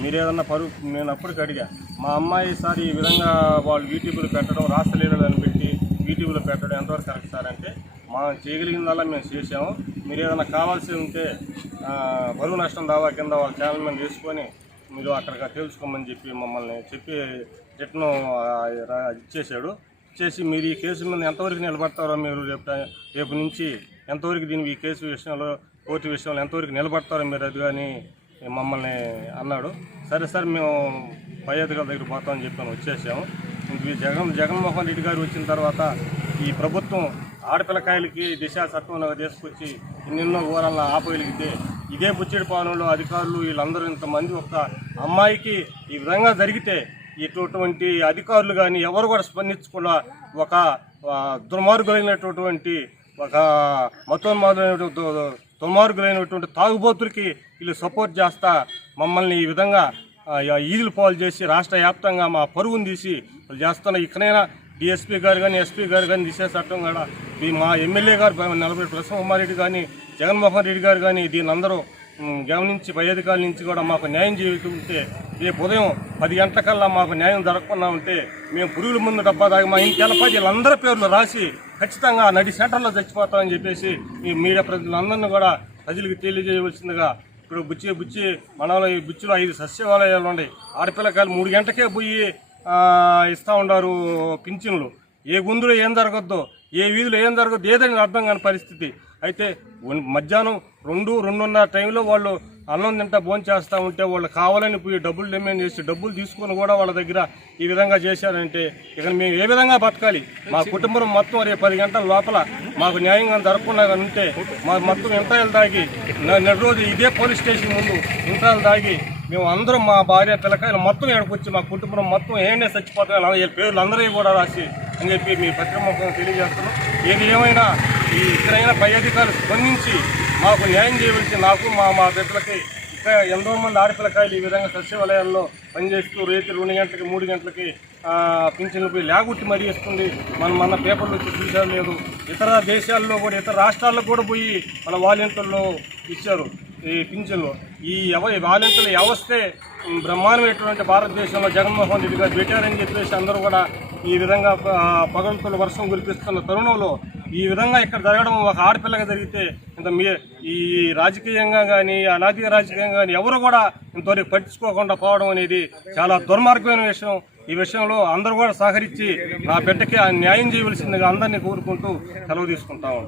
మీరు ఏదన్నా పరువు నేను అప్పటికి అడిగా. మా అమ్మాయి సార్ ఈ విధంగా వాళ్ళు యూట్యూబ్లో పెట్టడం రాష్ట్రలీలని పెట్టి యూట్యూబ్లో పెట్టడం ఎంతవరకు కరెక్ట్ సార్ అంటే మనం చేయగలిగిందల్లా మేము చేసాము మీరు ఏదైనా కావాల్సి ఉంటే బరువు నష్టం దావా కింద వాళ్ళ ఛానల్ మీద వేసుకొని మీరు అక్కడికి తెలుసుకోమని చెప్పి మమ్మల్ని చెప్పి రిటర్న్ ఇచ్చేసాడు ఇచ్చేసి మీరు ఈ కేసు మీద ఎంతవరకు నిలబడతారో మీరు రేపు రేపు నుంచి ఎంతవరకు దీని ఈ కేసు విషయంలో కోర్టు విషయంలో ఎంతవరకు నిలబడతారో మీరు అది కానీ మమ్మల్ని అన్నాడు. సరే సార్ మేము పై అధికారుల దగ్గర పోతామని చెప్పాను వచ్చేసాము. ఇంక ఈ జగన్ జగన్మోహన్ రెడ్డి గారు వచ్చిన తర్వాత ఈ ప్రభుత్వం ఆడపిల్లకాయలకి దిశ చట్టం తీసుకొచ్చి ఎన్నెన్నో ఊరాలను ఆపగలిగితే ఇదే బుచ్చిడి పాలనలో అధికారులు వీళ్ళందరూ ఇంతమంది ఒక అమ్మాయికి ఈ విధంగా జరిగితే ఇటువంటి అధికారులు కానీ ఎవరు కూడా స్పందించకుండా ఒక దుర్మార్గులైనటువంటి ఒక మతోన్మాదులైనటువంటి దుర్మార్గులైనటువంటి తాగుబోతులకి వీళ్ళు సపోర్ట్ చేస్తా మమ్మల్ని ఈ విధంగా ఈదులు పాలు చేసి రాష్ట్ర వ్యాప్తంగా మా పరుగును తీసి వాళ్ళు చేస్తున్న ఇకనైనా డిఎస్పీ గారు కానీ ఎస్పీ గారు కానీ దిశ కూడా? ఈ మా ఎమ్మెల్యే గారు నలభై ప్రసన్నకుమారెడ్డి కానీ జగన్మోహన్ రెడ్డి గారు కానీ దీని అందరూ గమనించి పై అధికారుల నుంచి కూడా మాకు న్యాయం చేస్తుంటే రేపు ఉదయం పది గంటలకల్లా మాకు న్యాయం జరగకుండా ఉంటే మేము పురుగుల ముందు డబ్బా దాగి మా ఇంటి ఎలపతి వీళ్ళందరి పేర్లు రాసి ఖచ్చితంగా నడి సెంటర్లో చచ్చిపోతామని చెప్పేసి ఈ మీడియా ప్రజలందరినీ కూడా ప్రజలకు తెలియజేయవలసిందిగా ఇప్పుడు బుచ్చి బుచ్చి మనలో ఈ బుచ్చిలో ఐదు సస్యవాలయాలు ఉన్నాయి. ఆడపిల్లకాయలు మూడు గంటకే పోయి ఇస్తూ ఇస్తా ఉండారు పింఛన్లు. ఏ గుందులో ఏం జరగద్దో ఏ వీధిలో ఏం జరగద్దు ఏదని అర్థం కాని పరిస్థితి. అయితే మధ్యాహ్నం రెండు రెండున్నర టైంలో వాళ్ళు అన్నం తింటా భోజనం చేస్తూ ఉంటే వాళ్ళు కావాలని పోయి డబ్బులు డిమాండ్ చేసి డబ్బులు తీసుకొని కూడా వాళ్ళ దగ్గర ఈ విధంగా చేశారంటే ఇక మేము ఏ విధంగా బతకాలి? మా కుటుంబం మొత్తం రేపు పది గంటల లోపల మాకు న్యాయంగా దొరకకుండా ఉంటే మా మొత్తం ఇంటాయలు దాగి నెల రోజు ఇదే పోలీస్ స్టేషన్ ముందు ఇంటాయలు దాగి మేము అందరం మా భార్య పిల్లకాయలు మొత్తం ఏడుకొచ్చి మా కుటుంబం మొత్తం ఏంటే చచ్చిపోతాయి వీళ్ళ పేర్లు అందరూ కూడా రాసి అని చెప్పి మీ పత్రిక తెలియజేస్తున్నాం. ఏది ఏమైనా ఈ ఇక్కడైనా పై అధికారులు స్పందించి మాకు న్యాయం చేయవలసి నాకు మా మా బిడ్డలకి ఇక్కడ ఎంతో మంది ఆడపిల్లకాయలు ఈ విధంగా సస్యవలయాల్లో పనిచేస్తూ రేతి రెండు గంటలకి మూడు గంటలకి పింఛన్లు పోయి లేగుట్టి మరీ ఇస్తుంది మనం మన పేపర్లో వచ్చి చూసారు లేదు. ఇతర దేశాల్లో కూడా ఇతర రాష్ట్రాల్లో కూడా పోయి మన వాలంటీర్లు ఇచ్చారు ఈ పింఛన్లు. ఈ ఎవ వాలంటీర్ల వ్యవస్థే బ్రహ్మాండమైనటువంటి భారతదేశంలో జగన్మోహన్ రెడ్డి గారు పెట్టారని చెప్పేసి అందరూ కూడా ఈ విధంగా పగలతుల వర్షం కురిపిస్తున్న తరుణంలో ఈ విధంగా ఇక్కడ జరగడం ఒక ఆడపిల్లగా జరిగితే ఇంత మీ ఈ రాజకీయంగా కానీ అనాధిక రాజకీయంగా కానీ ఎవరు కూడా ఇంతవరకు పట్టించుకోకుండా పోవడం అనేది చాలా దుర్మార్గమైన విషయం. ఈ విషయంలో అందరూ కూడా సహకరించి నా బిడ్డకి ఆ న్యాయం చేయవలసిందిగా అందరినీ కోరుకుంటూ సెలవు తీసుకుంటాము